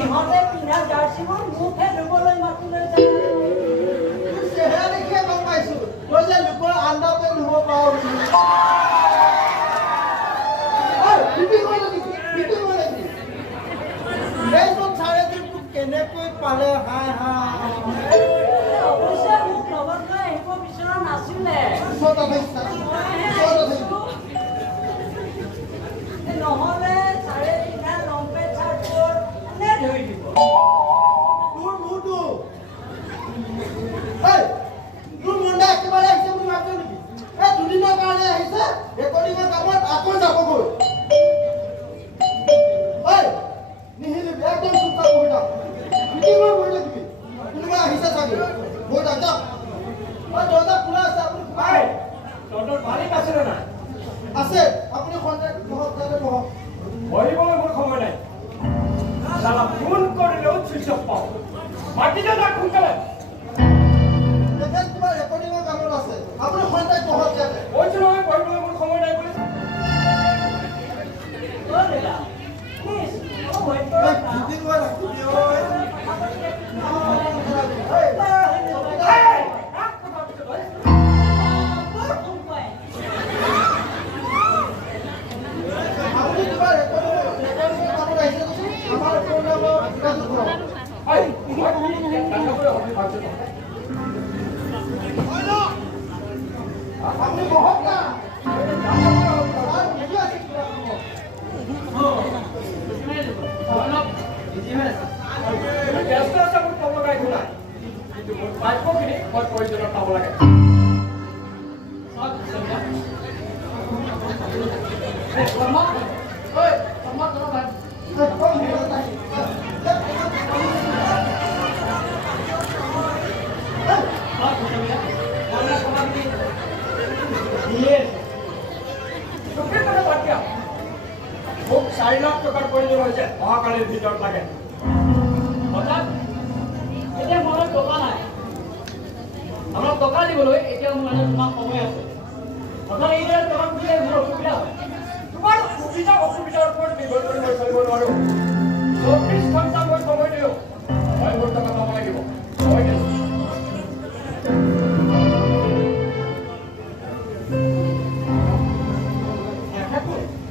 ইহঁতে পিন্ধা জাৰ্চিবোৰ মুখে ধুবলৈ মাতিলৈ যায়। চেহেৰা দেখিয়ে গম পাইছো তই যে লোকৰ আন্দাতে ধুব পাৰ কেনেকৈ পালে হাই হাই অৱশ্যে মোক লগত লৈ আহিব বিচৰা নাছিলে। নহ'লে চাৰে পিন্ধা লং পেণ্ট চাৰ্টবোৰ কোনে ধুই দিব? তোৰ মোৰটো তোৰ মন্দা একেবাৰে আহিছে বুলি ভাবিছ নেকি? এই দুদিনৰ কাৰণে আহিছে ৰেকৰ্ডিঙৰ কামত আকৌ যাবগৈ। নিহিলিবি একদম চুপচাপ বহি থাক। মিটিঙৰ বহি থাকিবি। কোনোবা আহিছে চাগে বহি থাক যা। দৰ্জা খোলা আছে আপুনি তহঁতৰ মালিক আছেনে নাই? আছে আপুনি সন্ধিয়া বহক তাতে বহক। বহিবলৈ মোৰ সময় নাই। চালা ফোন কৰিলেও চুইচ অফ পাওঁ। মাতি দে তাক সোনকালে। তেখেত কিবা ৰেকৰ্ডিঙৰ কামত আছে আপুনি সন্ধিয়া বহক ইয়াতে। কৈছো নহয় বহিবলৈ মোৰ সময় নাই বুলি। আপনি বহক না ব্যস্ত আছে মোৰ ক'ব লগাই একো নাই। কিন্তু মোৰ বাক্যখিনি মই প্ৰয়োজনত পাব লাগে। মোক 4 লাখ টকাৰ প্ৰয়োজন হৈছে অহাকালিৰ ভিতৰত লাগে। এতিয়া মোৰ টকা নাই। আমাৰ টকা দিবলৈ এতিয়া মোৰ তোমাৰ সময় আছে। অৰ্থাৎ এইদৰে টকা খুজিলে মোৰ অসুবিধা হয়। তোমাৰ অসুবিধাৰ ওপৰত নিৰ্ভৰ কৰি মই চলিব নোৱাৰো। 24 ঘণ্টা মই সময় দিওঁ। মই মোৰ টকা পাব লাগিব। সময় দিওঁ।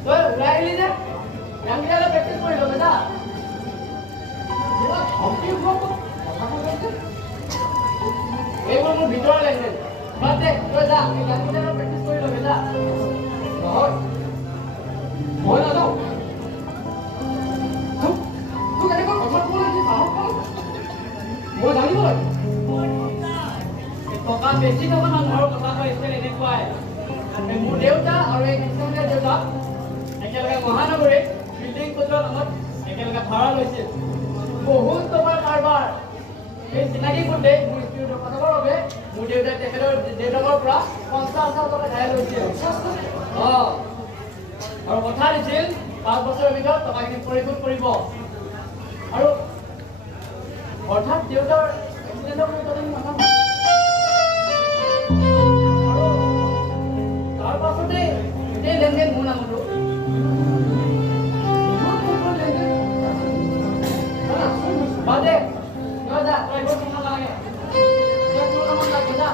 তই ওলাই আহিলি যে ৰামগিলালে প্ৰেক্টিছ কৰি ল'বি না। এইবোৰ মোৰ ভিতৰৰ লেনদেন। বাদ দে তই যা ৰামগিলালে প্ৰেক্টিছ কৰি ল'বি যা। নহয় মই নাযাওঁ। তোক এনেকৈ কথা ক'বলৈ কি সাহস পাওঁ? মই জানিব লাগে। টকা বেছি টকা মানুহৰ কথা কয় এনেকুৱাই। মোৰ দেউতা আৰু এই কৃষ্ণমূৰ্তিৰ দেউতা একেলগে মহানগৰীত বিল্ডিং পত্ৰৰ নামত একেলগে ভাড়া লৈছিল। বহুত টকাৰ কাৰবাৰ। এই চিনাকি কোনতে মোৰ স্ত্ৰীৰ পঠাবৰ বাবে মোৰ দেউতাই তেখেতৰ দেউতাকৰ পৰা 50,000 টকা ধাৰ লৈছিল। আৰু কথা দিছিল 5 বছৰৰ ভিতৰত টকাখিনি পৰিশোধ কৰিব। আৰু অৰ্থাৎ দেউতাৰ এক্সিডেণ্টৰ নাথাকে। তাৰ পাছতে গোটেই লেনদেন মোৰ নামতো। বাদে তই যা তই এইবোৰ চিন্তা নালাগে। তই তোৰ কামত লাগ যা।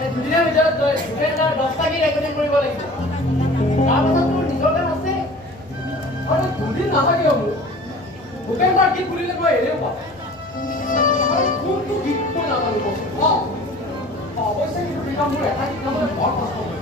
এই দুদিনৰ ভিতৰত তই 10টা গীত ৰেকৰ্ডিং কৰিব লাগিব। তাৰপাছত তোৰ নিজৰ গান আছে। আৰু 2 দিন নালাগে মোৰ। ভূপেন্দ্ৰৰ গীত বুলিলে মই এৰিও পাওঁ। আৰু কোনটো গীত মই নাজানো কচোন। অৱশ্যে কিন্তু গীত মোৰ এটা গীত গাবলৈ বৰ কষ্ট হয়।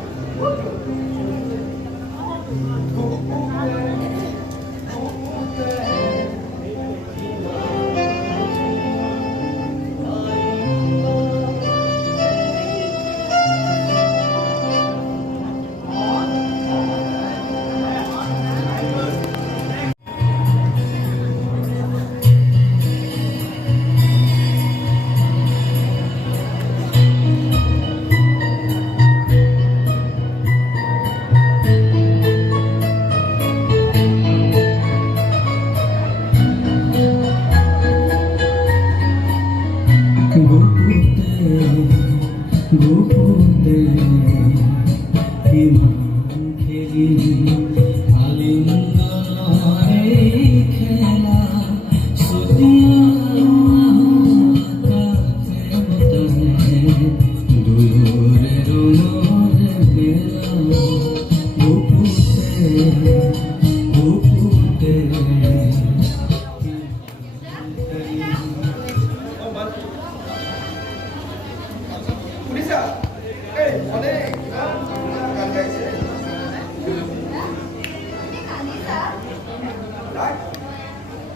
নাই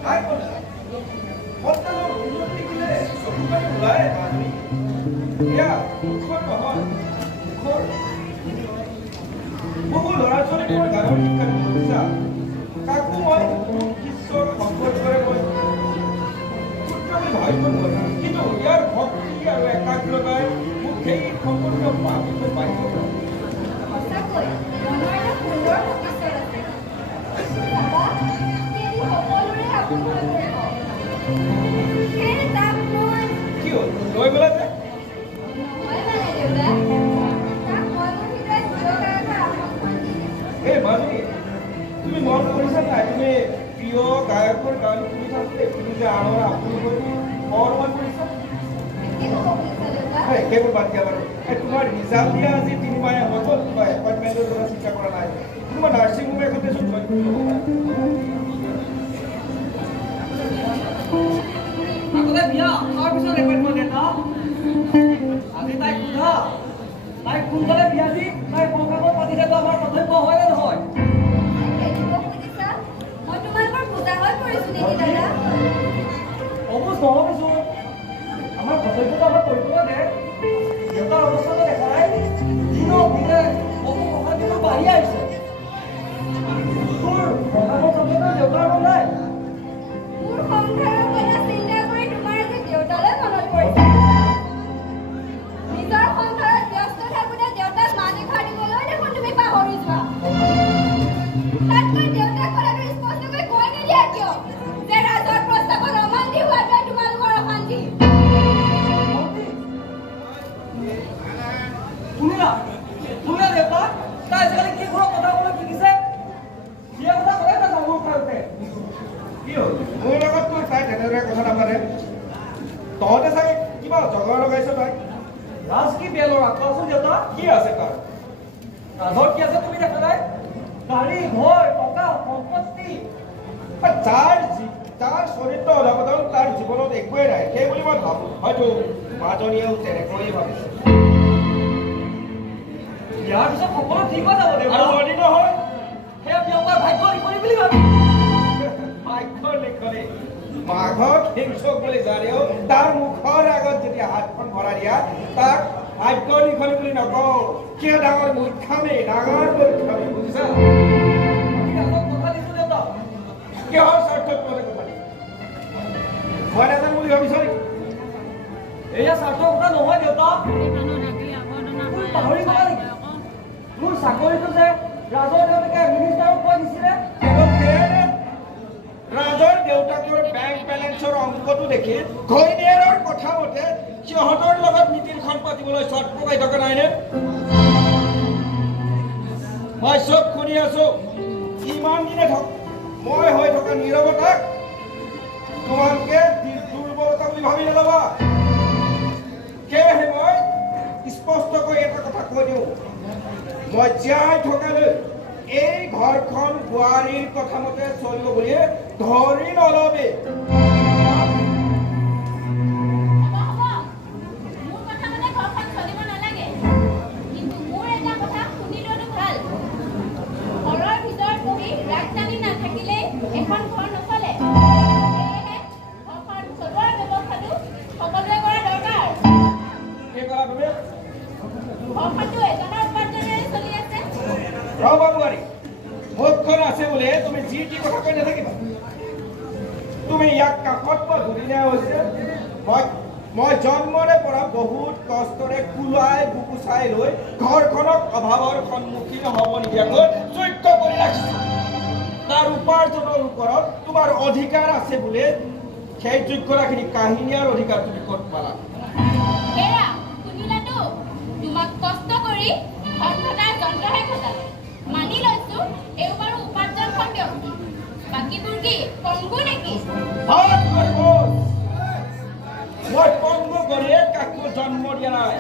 নাই ক'লে সন্তানৰ উন্নতি দেখিলে চকু পানী ওলায় মাজনী এয়া মুখৰ নহয় মুখৰ বহু ল'ৰা ছোৱালীক মই গানৰ শিক্ষা দিব বিচা কাকো মই ঈশ্বৰ সম্পৰ্কৰে মই পুত্ৰ বুলি ভাবিব নোৱাৰোঁ কিন্তু ইয়াৰ ভক্তি আৰু একাগ্ৰতাই মোক সেই সম্পৰ্ক পাবলৈ বাধ্য কৰে সঁচাকৈ মনৰ এটা সুন্দৰ ভৱিষ্যত আছে বাবা কেৱল সকলোৰে আপোনাৰ সেই তাক মই কি হ'ল লৈ গ'লা যে নহয় মানে দেউতা তাক মই মোৰ ভিতৰত প্ৰিয় গায়কৰ আসনখন দি দিছোঁ এই মাজনী তুমি মন কৰিছা নাই তুমি প্ৰিয় গায়কৰ গান শুনি থাকোঁতে তুমি যে আনৰ আপুনি গৈ বৰ মন কৰিছা কি হ'ব খুজিছা দেউতা সেইবোৰ বাদ দিয়া বাৰু তোমাৰ ৰিজাল্ট দিয়া আজি 3 মাহে হৈ গ'ল কিবা এপইণ্টমেণ্টৰ কথা চিন্তা কৰা নাই কোনোবা নাৰ্ছিং হোম এখনতে চোন জইন কৰিব পাৰে আগতে বিয়া তাৰপিছত এপইণ্টমেণ্ট এটা আজি তাইক সোধা তাইক সোনকালে বিয়া দি তাইৰ সংসাৰত পাতি দিয়াটো আমাৰ কৰ্তব্য হয় নে নহয় কেনেকুৱা খুজিছা মই তোমালোকৰ পূজা হৈ পৰিছোঁ নেকি দাদা অৱশ্য নহ'বচোন আমাৰ কৰ্তব্যটো আমাৰ কৰিবলৈ দে দেউতাৰ অৱস্থাটো দেখা নাই দিনক দিনে অসুখ অশান্তিটো বাঢ়ি আহিছে তোৰ সকামৰ চাবলৈ দেউতাৰ মন নাই মোৰ সংসাৰৰ কথা চিন্তা কৰি তোমাৰ আজি দেউতালৈ মনত পৰিছে নিজৰ সংসাৰত ব্যস্ত থাকোঁতে দেউতাক মানি খাই দিবলৈ দেখোন তুমি পাহৰি যোৱা তাতকৈ দেউতাক কথাটো স্পষ্টকৈ কৈ নিদিয়া কিয় যে ৰাজৰ প্ৰস্তাৱত অমান্তি হোৱাটোৱে তোমালোকৰ অশান্তি শুনিলা শুনিলা দেউতা তাই আজিকালি কি ঘৰৰ কথা ক'বলৈ শিকিছে বিয়া কথা ক'লে তাই ডাঙৰ উঠাইছে কি হ'ল মোৰ লগত তোৰ তাই তেনেদৰে কথা নাপাতে তহঁতে চাগে কিবা জগৰ লগাইছ তাই ৰাজ কি বিয়া ল'ৰা কোৱাচোন দেউতা কি আছে তাৰ ৰাজৰ কি আছে তুমি দেখা নাই গাড়ী ঘৰ টকা সম্পত্তি তাৰ চৰিত্ৰ অধপতন তাৰ জীৱনত একোৱেই নাই সেই বুলি মই ভাবোঁ হয়তো মাজনীয়েও তেনেকৈয়ে ভাবিছে ইয়াৰ পিছত সকলো ঠিক হৈ যাব আৰু দেউতা যদি নহয় সেয়া প্ৰিয়ংকাৰ ভাগ্য লিখনি বুলি ভাবি ভাগ্যৰ লিখনি মাঘৰ হিংসক বুলি জানেও তাৰ মুখৰ আগত যেতিয়া হাতখন ভৰাই দিয়া তাক ভাগ্যৰ লিখনি বুলি নকওঁ কিয় ডাঙৰ মূৰ্খামি বুজিছা আমি ৰাজক কথা দিছোঁ দেউতা কিহৰ স্বাৰ্থত তোলে কথা দি মই নাজানো বুলি ভাবিছ নেকি এয়া স্বাৰ্থৰ কথা নহয় দেউতা তুমি পাহৰি গ'লা নেকি মোৰ চাকৰিটো যে ৰাজৰ দেউতাকে মিনিষ্টাৰক কৈ দিছিলে ৰাজৰ দেউতাকৰ বেংক বেলেঞ্চৰ অংকটো দেখি ঘৈণীয়েৰৰ কথা মতে সিহঁতৰ লগত মিটিংখন পাতিবলৈ চট পকাই থকা নাইনে মই চব শুনি আছো ইমান দিনে মই হৈ থকা নীৰৱতাক তোমালোকে দুৰ্বলতা বুলি ভাবি নল'বা সেয়েহে মই স্পষ্টকৈ এটা কথা কৈ দিওঁ মই জীয়াই থকালৈ এই ঘৰখন বোৱাৰীৰ কথা মতে চলিব বুলি ধৰি নল'বি মোৰ কথা মতে ঘৰখন চলিব নালাগে কিন্তু মোৰ এটা কথা শুনি লোৱাটো ভাল ঘৰৰ ভিতৰত বহি ৰাগ টানি নাথাকিলেই এখন ঘৰ নচলে সেয়েহে ঘৰখন চলোৱাৰ ব্যৱস্থাটো সকলোৱে কৰা দৰকাৰ কি ক'লা তুমি ঘৰখনটো এজনৰ উপাৰ্জনেৰে চলি আছে ৰ'বা বোৱাৰী মুখখন আছে বোলে তুমি যি টি কথা কৈ নাথাকিবা তুমি ইয়াক কাষত পোৱা দুদিনীয়া হৈছে মই জন্মৰে পৰা বহুত কষ্টৰে কুলাই বুকুচাই লৈ ঘৰখনক অভাৱৰ সন্মুখীন হ'ব নিদিয়াকৈ যোগ্য কৰি ৰাখিছোঁ তাৰ উপাৰ্জনৰ ওপৰত তোমাৰ অধিকাৰ আছে বোলে সেই যোগ্যতাখিনি কাহিনীয়াৰ অধিকাৰ তুমি ক'ত পালা হেৰা শুনিলাতো তোমাক কষ্ট কৰি ঘৰ খটাৰ যন্ত্ৰহে খটালে মানি লৈছো এও বাৰু উপাৰ্জনক্ষম ব্যক্তি বাকীবোৰ কি পংগু নেকি মই পংগু কৰিয়ে কাকো জন্ম দিয়া নাই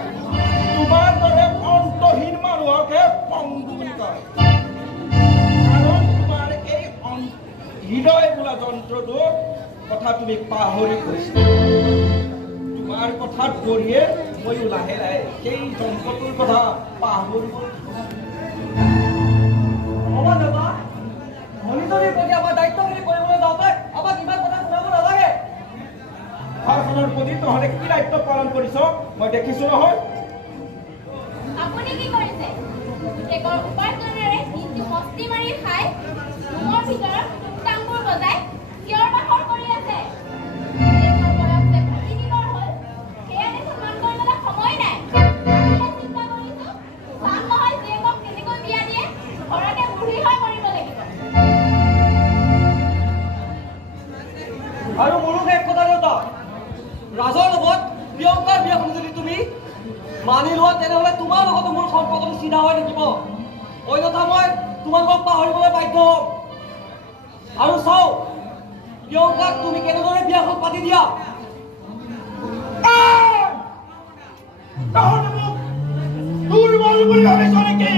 তোমাৰ দৰে অন্তহীন মানুহকহে পংগু বুলি কয় কাৰণ তোমাৰ এই হৃদয় বোলা যন্ত্ৰটো কথা তুমি পাহৰি গৈছা তোমাৰ কথাত পৰিয়ে ময়ো লাহে লাহে সেই যন্ত্ৰটোৰ কথা পাহৰি হ'ব দেউতা ধনী ধনী প্ৰতি আমাৰ দায়িত্বখিনি কৰিবলৈ ঘৰখনৰ প্ৰতি তহঁতে কি দায়িত্ব পালন কৰিছ মই দেখিছো নহয়। আপুনি কি কৰিছে? পুতেকৰ উপাৰ্জনেৰে দিনটো মস্তি মাৰি খাই ৰুমৰ ভিতৰত টুংটাংবোৰ বজাই চিঞৰ বাখৰ কৰি আছে। পুতেকৰ বয়স যে 32 হ'ল, সেয়া দেখোন মান কৰিবলৈ সময় নাই। আমি চিন্তা কৰিছো চাম নহয় জীয়েকক কেনেকৈ বিয়া দিয়ে, ঘৰতে বুঢ়ী হৈ মৰিব লাগিব। আৰু মোৰো শেষ কথা দেউতা, ৰাজৰ লগত প্ৰিয়ংকাৰ বিয়াখন যদি তুমি মানি লোৱা তেনেহ'লে তোমাৰ লগতো মোৰ সম্পৰ্কটো চিধা হৈ থাকিব, অন্যথা মই তোমালোকক পাহৰিবলৈ বাধ্য হ'ম। আৰু চাওঁ প্ৰিয়ংকাক তুমি কেনেদৰে বিয়াখন পাতি দিয়া। তহঁতে মোক দুৰ্বল বুলি ভাবিছ নেকি?